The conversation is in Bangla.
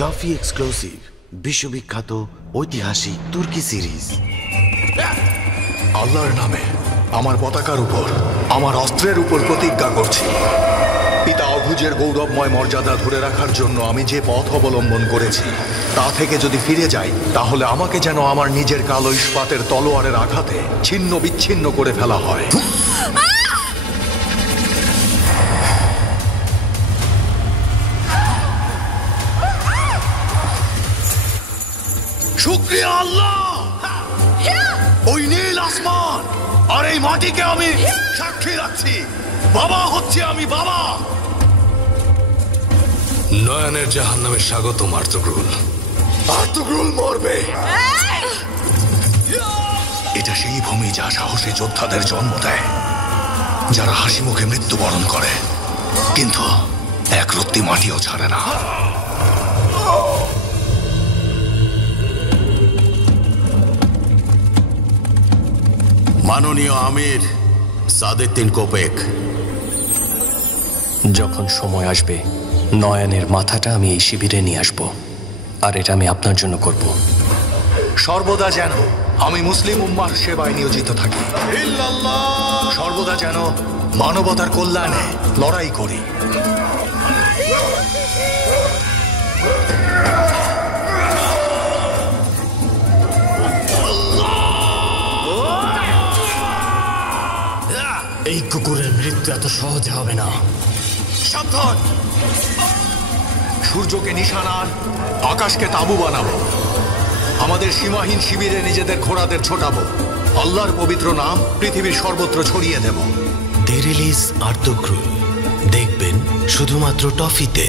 টফি এক্সক্লুসিভ বিশ্ববিখ্যাত ঐতিহাসিক তুর্কি সিরিজ। আল্লাহর নামে আমার পতাকার উপর, আমার অস্ত্রের উপর প্রতিজ্ঞা করছি, পিতা অভুজের গৌরবময় মর্যাদা ধরে রাখার জন্য আমি যে পথ অবলম্বন করেছি তা থেকে যদি ফিরে যাই, তাহলে আমাকে যেন আমার নিজের কালো ইস্পাতের তলোয়ারের আঘাতে ছিন্ন বিচ্ছিন্ন করে ফেলা হয়। শুকরিয়া আল্লাহ, ওই নীল আসমান আর এই মাটিকে আমি সাক্ষী রাখছি, বাবা হচ্ছে আমি, বাবা। নয়নের জাহান্নামে স্বাগতম আর্তুগ্রুল। আর্তুগ্রুল মরবে। এটা সেই ভূমি যা সাহসী যোদ্ধাদের জন্ম দেয়, যারা হাসি মুখে মৃত্যুবরণ করে কিন্তু এক রত্তি মাটিও ছাড়ে না। মাননীয় আমির সাদেদ্দিন কোপেক, যখন সময় আসবে নয়নের মাথাটা আমি এই শিবিরে নিয়ে আসব, আর এটা আমি আপনার জন্য করব। সর্বদা যেন আমি মুসলিম উম্মার সেবায় নিয়োজিত থাকি, সর্বদা যেন মানবতার কল্যাণে লড়াই করি। এই কুকুরের মৃত্যু এত সহজে হবে না। সাবধান! সূর্যকে নিশানার, আকাশকে তাবু বানাবো, আমাদের সীমাহীন শিবিরে নিজেদের ঘোড়াদের ছোটাবো, আল্লাহর পবিত্র নাম পৃথিবীর সর্বত্র ছড়িয়ে দেব। দ্য রিলিজ আর্তুগ্রুল দেখবেন শুধুমাত্র টফিতে।